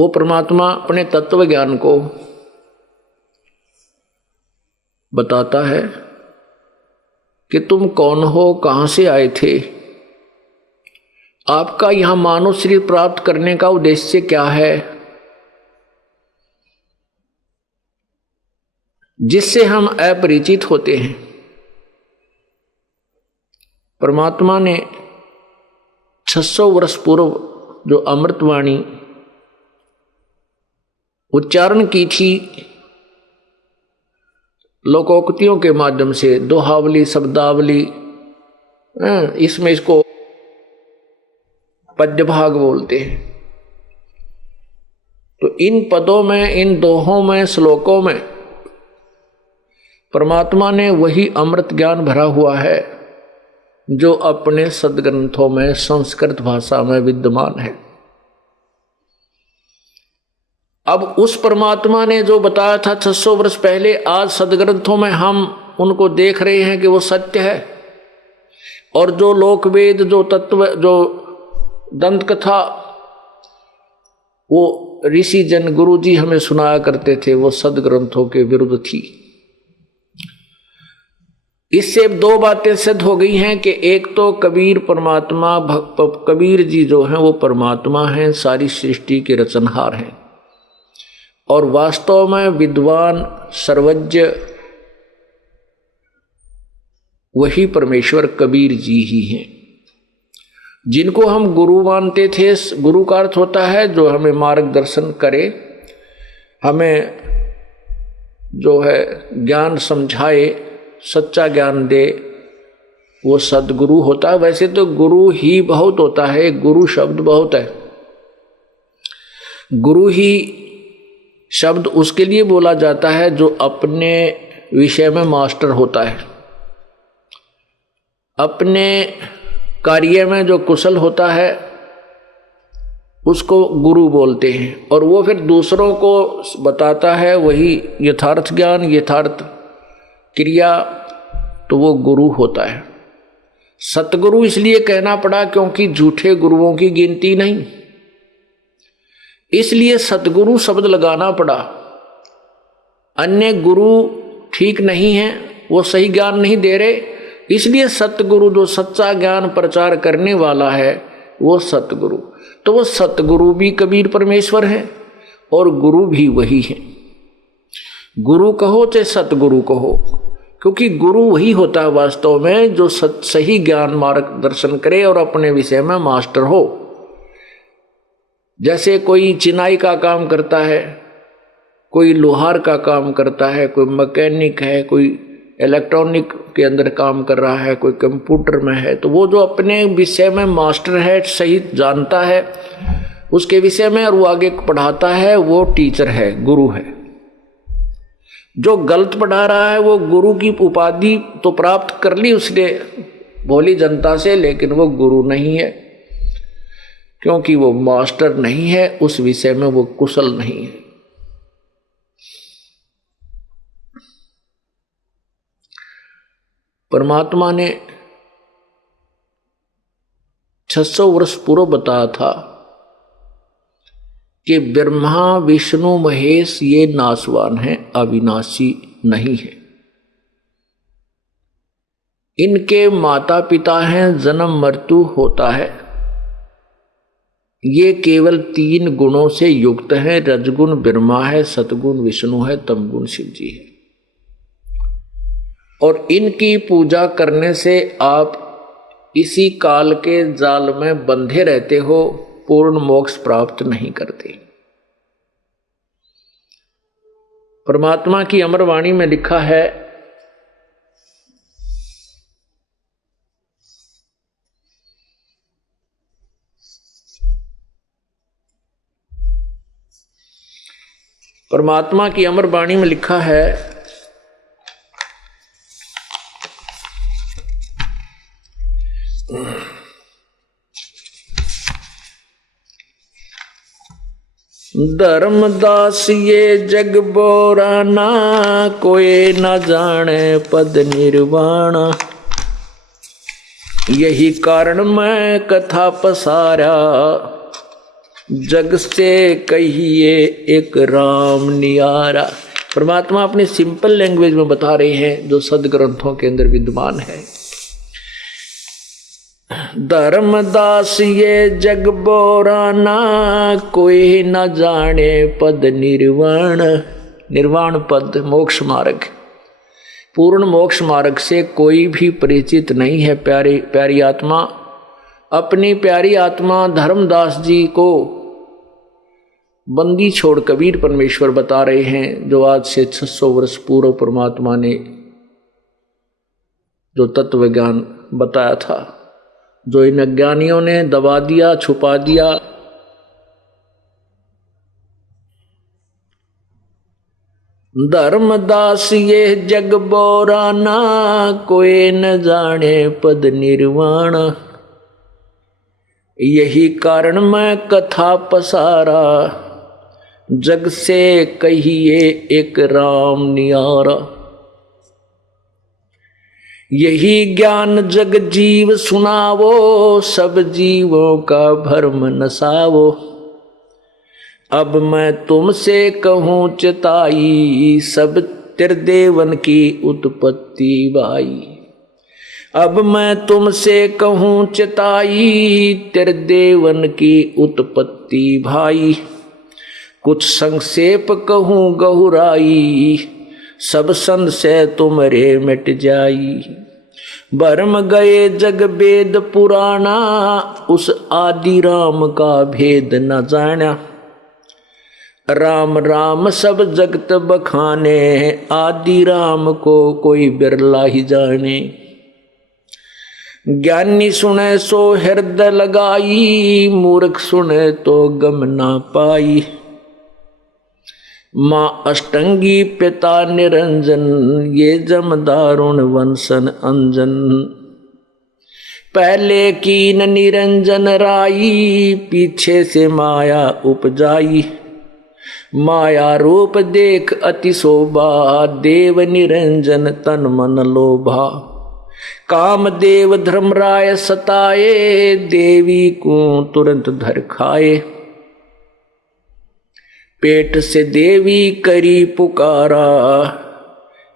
वो परमात्मा अपने तत्व ज्ञान को बताता है कि तुम कौन हो, कहां से आए थे, आपका यहां मानव शरीर प्राप्त करने का उद्देश्य क्या है, जिससे हम अपरिचित होते हैं। परमात्मा ने 600 वर्ष पूर्व जो अमृतवाणी उच्चारण की थी, लोकोक्तियों के माध्यम से, दोहावली, शब्दावली, इसमें इसको पद्य भाग बोलते हैं। तो इन पदों में, इन दोहों में, श्लोकों में परमात्मा ने वही अमृत ज्ञान भरा हुआ है जो अपने सदग्रंथों में संस्कृत भाषा में विद्यमान है। अब उस परमात्मा ने जो बताया था 600 वर्ष पहले, आज सदग्रंथों में हम उनको देख रहे हैं कि वो सत्य है। और जो लोकवेद, जो तत्व, जो दंत कथा वो ऋषि जन, गुरु जी हमें सुनाया करते थे, वो सदग्रंथों के विरुद्ध थी। इससे 2 बातें सिद्ध हो गई हैं कि एक तो कबीर परमात्मा, कबीर जी जो हैं वो परमात्मा हैं, सारी सृष्टि के रचनहार हैं, और वास्तव में विद्वान सर्वज्ञ वही परमेश्वर कबीर जी ही हैं, जिनको हम गुरु मानते थे। गुरु का अर्थ होता है जो हमें मार्गदर्शन करे, हमें जो है ज्ञान समझाए, सच्चा ज्ञान दे, वो सदगुरु होता है। वैसे तो गुरु ही बहुत होता है, गुरु शब्द बहुत है। गुरु ही शब्द उसके लिए बोला जाता है जो अपने विषय में मास्टर होता है, अपने कार्य में जो कुशल होता है उसको गुरु बोलते हैं, और वो फिर दूसरों को बताता है वही यथार्थ ज्ञान, यथार्थ क्रिया, तो वो गुरु होता है। सतगुरु इसलिए कहना पड़ा क्योंकि झूठे गुरुओं की गिनती नहीं, इसलिए सतगुरु शब्द लगाना पड़ा। अन्य गुरु ठीक नहीं है, वो सही ज्ञान नहीं दे रहे, इसलिए सतगुरु जो सच्चा ज्ञान प्रचार करने वाला है वो सतगुरु। तो वो सतगुरु भी कबीर परमेश्वर है और गुरु भी वही है। गुरु कहो चाहे सतगुरु कहो, क्योंकि गुरु वही होता है वास्तव में जो सही ज्ञान मार्गदर्शन करे और अपने विषय में मास्टर हो। जैसे कोई चिनाई का काम करता है, कोई लोहार का काम करता है, कोई मैकेनिक है, कोई इलेक्ट्रॉनिक के अंदर काम कर रहा है, कोई कंप्यूटर में है, तो वो जो अपने विषय में मास्टर है, सही जानता है उसके विषय में और वो आगे पढ़ाता है, वो टीचर है, गुरु है। जो गलत पढ़ा रहा है वो गुरु की उपाधि तो प्राप्त कर ली उसने भोली जनता से, लेकिन वो गुरु नहीं है, क्योंकि वो मास्टर नहीं है, उस विषय में वो कुशल नहीं है। परमात्मा ने 600 वर्ष पूर्व बताया था कि ब्रह्मा विष्णु महेश ये नाशवान हैं, अविनाशी नहीं है। इनके माता पिता हैं, जन्म मृत्यु होता है, ये केवल 3 गुणों से युक्त हैं। रजगुण ब्रह्मा है, सतगुण विष्णु है, तमगुण शिव जी है। और इनकी पूजा करने से आप इसी काल के जाल में बंधे रहते हो, पूर्ण मोक्ष प्राप्त नहीं करते। परमात्मा की अमर वाणी में लिखा है, परमात्मा की अमर वाणी में लिखा है, धर्मदास ये जग बोराना, कोई न जाने पद निर्वाणा। यही कारण मैं कथा पसारा, जग से कहिए एक राम नियारा। परमात्मा अपनी सिंपल लैंग्वेज में बता रहे हैं जो सदग्रंथों के अंदर विद्यमान है। धर्मदास ये जग बोराना, कोई न जाने पद निर्वाण। निर्वाण पद मोक्ष मार्ग, पूर्ण मोक्ष मार्ग से कोई भी परिचित नहीं है। प्यारी आत्मा, अपनी प्यारी आत्मा धर्मदास जी को बंदी छोड़ कबीर परमेश्वर बता रहे हैं, जो आज से 600 वर्ष पूर्व परमात्मा ने जो तत्व ज्ञान बताया था, जो इन अज्ञानियों ने दबा दिया, छुपा दिया। धर्मदास ये जग बोराना, कोई न जाने पद निर्वाण। यही कारण मैं कथा पसारा, जग से कहिए एक राम नियारा। यही ज्ञान जग जीव सुनावो, सब जीवों का भरम नसावो। अब मैं तुमसे कहूँ चिताई, सब त्रिदेवन की उत्पत्ति बाई। अब मैं तुमसे कहूँ चिताई, त्रिदेवन की उत्पत्ति भाई। कुछ संक्षेप कहूँ गहुराई, सब संशय तुमरे मिट जाई। भरम गए जग वेद पुराना, उस आदि राम का भेद न जाना। राम राम सब जगत बखाने, आदि राम को कोई बिरला ही जाने। ज्ञानी सुने सो हृदय लगाई, मूर्ख सुने तो गम ना पाई। माँ अष्टंगी पिता निरंजन, ये जमदारुण वंशन अंजन। पहले कीन निरंजन राई, पीछे से माया उपजाई। माया रूप देख अति शोभा, देव निरंजन तन मन लोभा। काम देव धर्मराय सताए, देवी को तुरंत धर खाए। पेट से देवी करी पुकारा,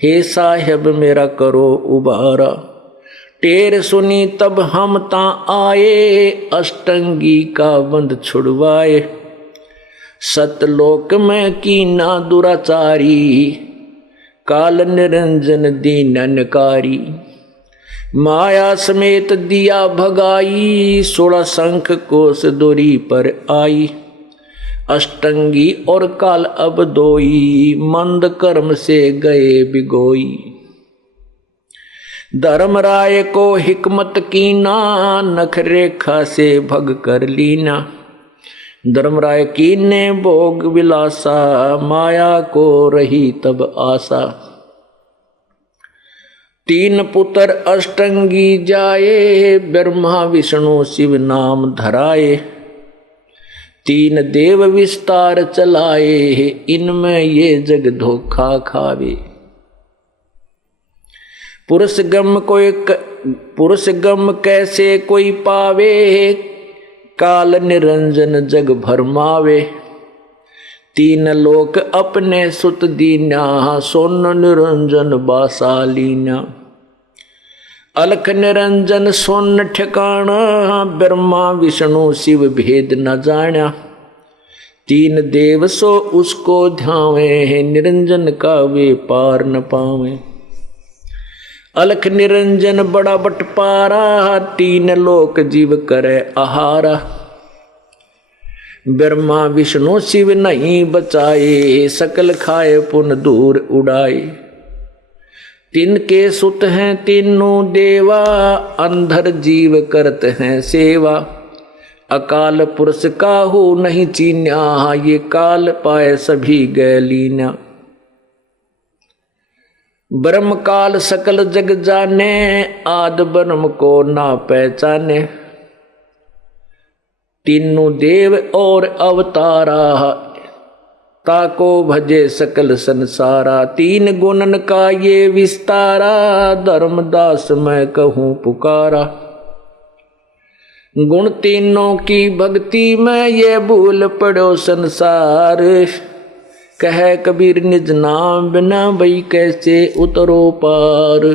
हे साहेब मेरा करो उबारा। टेर सुनी तब हम ता आए, अष्टंगी का बंध छुड़वाए। सतलोक में कीना दुराचारी, काल निरंजन दीननकारी। माया समेत दिया भगाई, 16 शंख कोस दूरी पर आई। अष्टंगी और काल अब दोई, मंद कर्म से गए बिगोई। धर्मराय को हिकमत कीना, नख रेखा से भग कर लीना। धर्मराय कीने भोग विलासा, माया को रही तब आशा। 3 पुत्र अष्टंगी जाए, ब्रह्मा विष्णु शिव नाम धराए। 3 देव विस्तार चलाए, इनमें ये जग धोखा खावे। पुरुष गम कैसे कोई पावे, काल निरंजन जग भरमावे। 3 लोक अपने सुत दीना, सोन निरंजन बासालीना। अलख निरंजन सोन ठिकाना, ब्रह्मा विष्णु शिव भेद न जाना। 3 देव सो उसको ध्यावे, निरंजन का वे पार न पावे। अलख निरंजन बड़ा बटपारा, 3 लोक जीव करे आहारा। ब्रह्मा विष्णु शिव नहीं बचाए, सकल खाए पुन दूर उड़ाए। 3 के सुत हैं तीनों देवा, अंधर जीव करत हैं सेवा। अकाल पुरुष काहू नहीं चीन्या, ये काल पाए सभी गैलीना। ब्रह्म काल सकल जग जाने, आद ब्रह्म को ना पहचाने। 3 देव और अवतारा, ताको भजे सकल संसारा। 3 गुणन का ये विस्तारा, धर्मदास मैं कहूँ पुकारा। गुण तीनों की भक्ति में ये भूल पड़ो संसार, कह कबीर निज नाम बिना भई कैसे उतरो पार।